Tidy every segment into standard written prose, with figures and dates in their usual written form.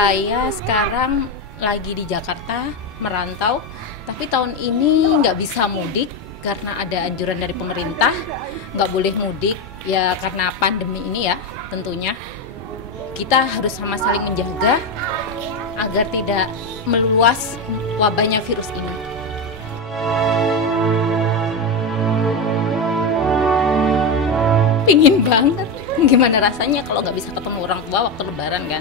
Saya sekarang lagi di Jakarta, merantau, tapi tahun ini nggak bisa mudik karena ada anjuran dari pemerintah, nggak boleh mudik, ya karena pandemi ini ya tentunya. Kita harus sama saling menjaga agar tidak meluas wabahnya virus ini. Pingin banget, gimana rasanya kalau nggak bisa ketemu orang tua waktu lebaran kan.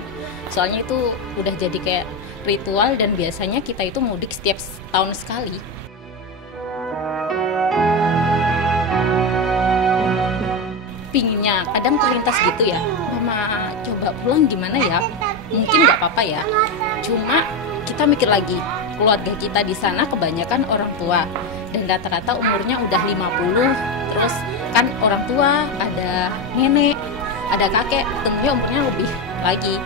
Soalnya itu udah jadi kayak ritual dan biasanya kita itu mudik setiap tahun sekali. Pinginnya kadang terlintas gitu ya, mama coba pulang gimana ya, mungkin nggak apa-apa ya. Cuma kita mikir lagi, keluarga kita di sana kebanyakan orang tua dan rata-rata umurnya udah 50, terus kan orang tua, ada nenek, ada kakek, tentunya umurnya lebih lagi.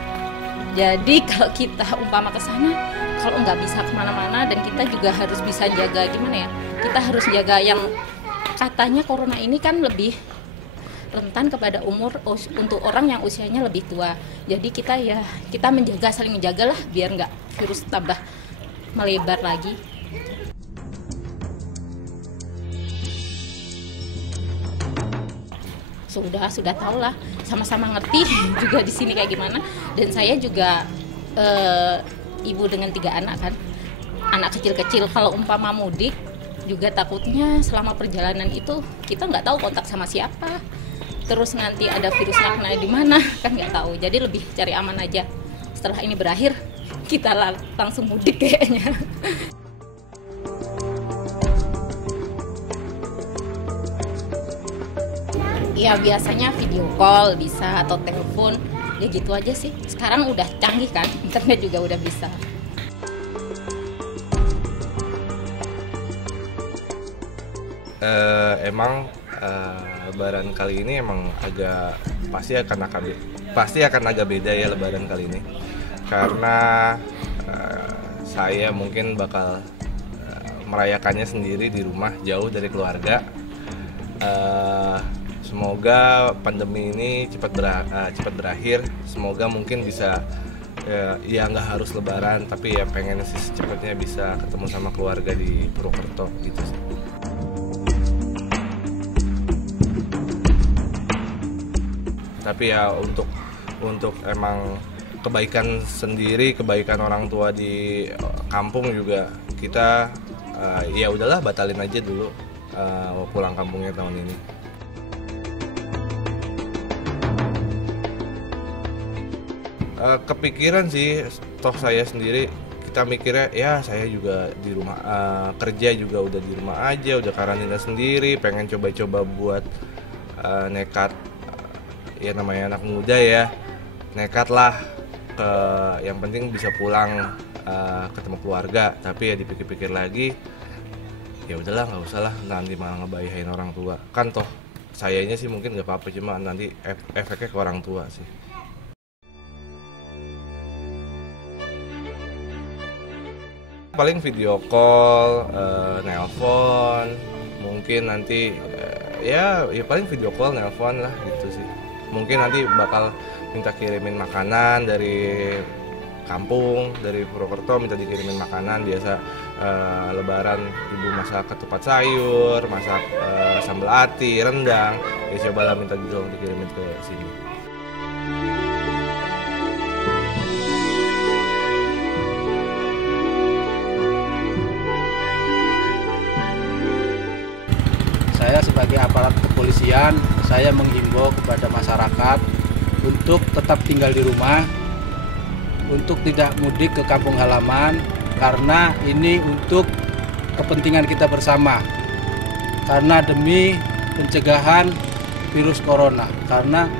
Jadi kalau kita umpama ke sana, kalau nggak bisa kemana-mana dan kita juga harus bisa jaga gimana ya, kita harus jaga yang katanya corona ini kan lebih rentan kepada umur untuk orang yang usianya lebih tua. Jadi kita menjaga, saling menjaga lah biar nggak virus tambah melebar lagi. Sudah tahu lah, sama-sama ngerti juga di sini kayak gimana. Dan saya juga ibu dengan 3 anak kan, anak kecil-kecil. Kalau umpama mudik juga takutnya selama perjalanan itu kita nggak tahu kontak sama siapa. Terus nanti ada virusnya kena di mana kan nggak tahu. Jadi lebih cari aman aja. Setelah ini berakhir kita langsung mudik kayaknya. Ya biasanya video call bisa atau telepon, ya gitu aja sih. Sekarang udah canggih kan, internet juga udah bisa. Emang Lebaran kali ini emang pasti akan agak beda ya Lebaran kali ini, karena saya mungkin bakal merayakannya sendiri di rumah jauh dari keluarga. Semoga pandemi ini cepat berakhir. Semoga mungkin bisa ya nggak harus lebaran, tapi ya pengen sih secepatnya bisa ketemu sama keluarga di Purwokerto gitu sih. Tapi ya untuk emang kebaikan sendiri, kebaikan orang tua di kampung juga kita ya udahlah batalin aja dulu pulang kampungnya tahun ini. Kepikiran sih, toh saya sendiri kita mikirnya ya saya juga di rumah kerja juga udah di rumah aja, udah karantina sendiri, pengen coba-coba buat nekat, ya namanya anak muda ya, nekat lah yang penting bisa pulang ketemu keluarga. Tapi ya dipikir-pikir lagi, ya udahlah nggak usah lah, nanti malah ngebahayain orang tua kan. Toh sayanya sih mungkin nggak apa-apa, cuma nanti efeknya ke orang tua sih. Paling video call, nelpon, mungkin nanti ya paling video call, nelpon lah gitu sih. Mungkin nanti bakal minta kirimin makanan dari kampung, dari Purwokerto, minta dikirimin makanan. Biasa lebaran ibu masak ketupat sayur, masak sambal ati, rendang, ya cobalah minta dikirimin ke sini. Saya sebagai aparat kepolisian, saya menghimbau kepada masyarakat untuk tetap tinggal di rumah, untuk tidak mudik ke kampung halaman, karena ini untuk kepentingan kita bersama, karena demi pencegahan virus corona. Karena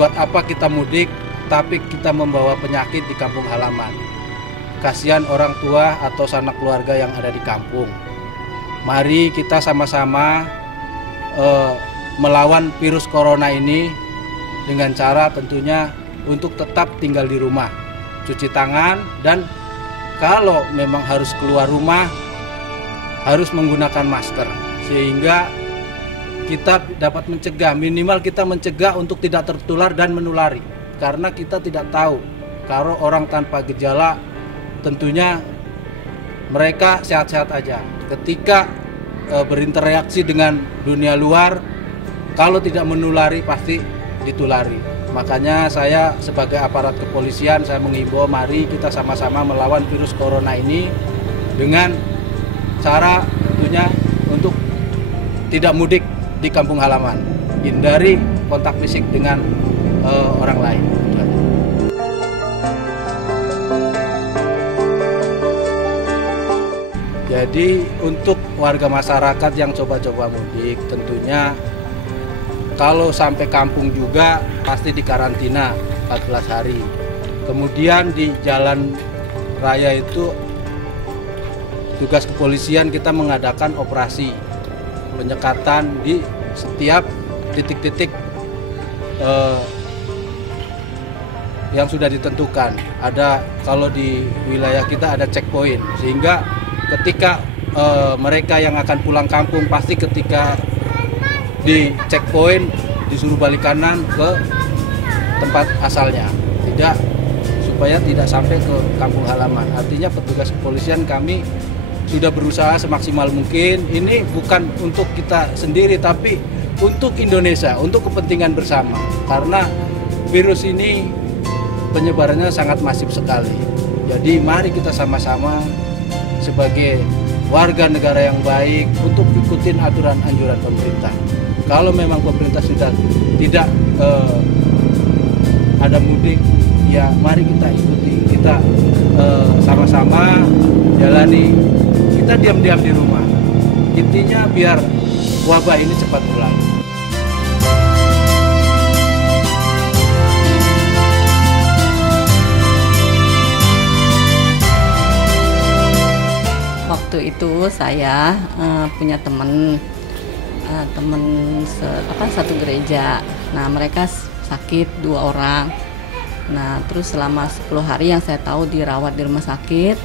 buat apa kita mudik tapi kita membawa penyakit di kampung halaman. Kasihan orang tua atau sanak keluarga yang ada di kampung. Mari kita sama-sama melawan virus corona ini dengan cara tentunya untuk tetap tinggal di rumah, cuci tangan, dan kalau memang harus keluar rumah harus menggunakan masker, sehingga kita dapat mencegah, minimal kita mencegah untuk tidak tertular dan menulari. karena kita tidak tahu kalau orang tanpa gejala tentunya mereka sehat-sehat aja. Ketika berinteraksi dengan dunia luar, kalau tidak menulari pasti ditulari. Makanya saya sebagai aparat kepolisian, saya menghimbau mari kita sama-sama melawan virus corona ini dengan cara tentunya untuk tidak mudik di kampung halaman, hindari kontak fisik dengan orang lain. Jadi untuk warga masyarakat yang coba-coba mudik, tentunya kalau sampai kampung juga pasti dikarantina 14 hari. Kemudian di jalan raya itu tugas kepolisian kita mengadakan operasi penyekatan di setiap titik-titik yang sudah ditentukan. Ada, kalau di wilayah kita ada checkpoint, sehingga ketika mereka yang akan pulang kampung pasti ketika di checkpoint disuruh balik kanan ke tempat asalnya, supaya tidak sampai ke kampung halaman. Artinya petugas kepolisian kami sudah berusaha semaksimal mungkin. Ini bukan untuk kita sendiri, tapi untuk Indonesia, untuk kepentingan bersama. Karena virus ini penyebarannya sangat masif sekali. Jadi mari kita sama-sama sebagai warga negara yang baik untuk ikutin aturan anjuran pemerintah. Kalau memang pemerintah sudah tidak ada mudik, ya mari kita ikuti, kita sama-sama jalani, kita diam-diam di rumah. Intinya biar wabah ini cepat pulang. Waktu itu saya punya teman satu gereja. Nah, mereka sakit 2 orang. Nah, terus selama 10 hari yang saya tahu dirawat di rumah sakit,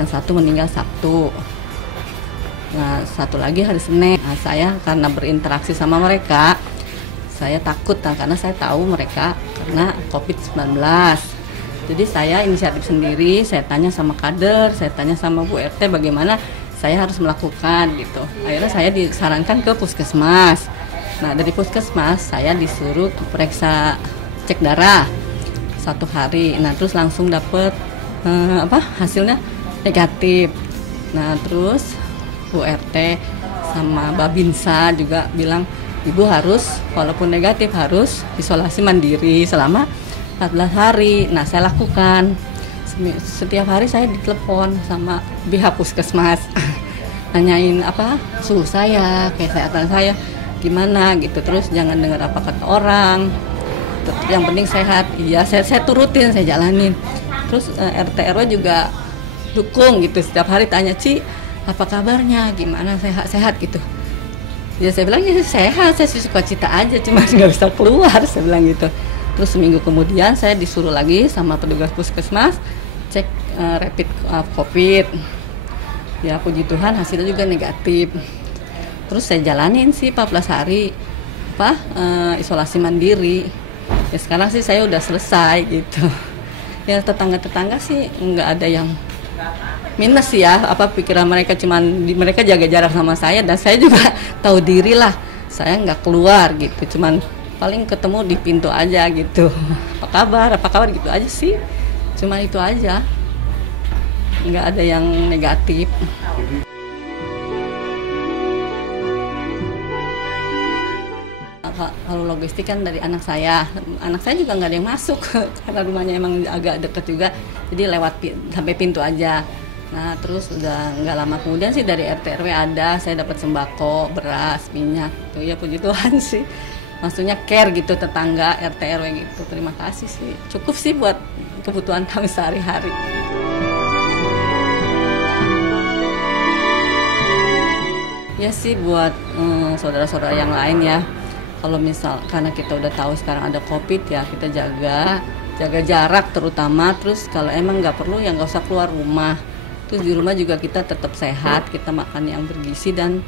yang satu meninggal Sabtu. Nah, satu lagi hari Senin. Nah, saya karena berinteraksi sama mereka, saya takut karena saya tahu mereka karena COVID-19. Jadi saya inisiatif sendiri, saya tanya sama kader, saya tanya sama Bu RT bagaimana saya harus melakukan gitu. Akhirnya saya disarankan ke puskesmas. Nah, dari puskesmas saya disuruh periksa cek darah 1 hari. Nah, terus langsung dapet hasilnya negatif. Nah, terus Bu RT sama Babinsa juga bilang ibu harus walaupun negatif harus isolasi mandiri selama 14 hari. Nah, saya lakukan. Setiap hari saya ditelepon sama pihak puskesmas nanyain suhu saya, kesehatan saya gimana gitu. Terus jangan dengar apa kata orang, yang penting sehat. Iya, saya turutin, saya jalanin. Terus RT RW juga dukung gitu, setiap hari tanya, Ci apa kabarnya, gimana, sehat gitu. Ya saya bilang ya sehat, saya suka cita aja, cuma nggak bisa keluar, saya bilang gitu. Terus seminggu kemudian saya disuruh lagi sama petugas puskesmas cek rapid COVID. Ya puji Tuhan hasilnya juga negatif. Terus saya jalanin sih 14 hari isolasi mandiri. Ya sekarang sih saya udah selesai gitu. Ya tetangga-tetangga sih nggak ada yang minus ya, pikiran mereka, mereka jaga jarak sama saya, dan saya juga tahu diri lah, saya nggak keluar gitu, cuman paling ketemu di pintu aja gitu, apa kabar gitu aja sih, cuma itu aja, nggak ada yang negatif. Kalau logistik kan dari anak saya juga nggak ada yang masuk karena rumahnya emang agak deket juga, jadi lewat sampai pintu aja. Nah terus udah nggak lama kemudian sih dari RT RW ada, saya dapat sembako, beras, minyak, tuh ya puji Tuhan sih. Maksudnya care gitu tetangga RT RW gitu, terima kasih sih, cukup sih buat kebutuhan kami sehari-hari. Ya sih buat saudara-saudara yang lain ya, kalau misal karena kita udah tahu sekarang ada COVID ya, kita jaga jarak terutama. Terus kalau emang nggak perlu ya nggak usah keluar rumah. Terus di rumah juga kita tetap sehat, kita makan yang bergizi dan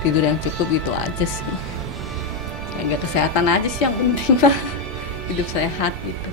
tidur yang cukup, gitu aja sih. Jaga kesehatan aja sih yang penting lah, hidup sehat gitu.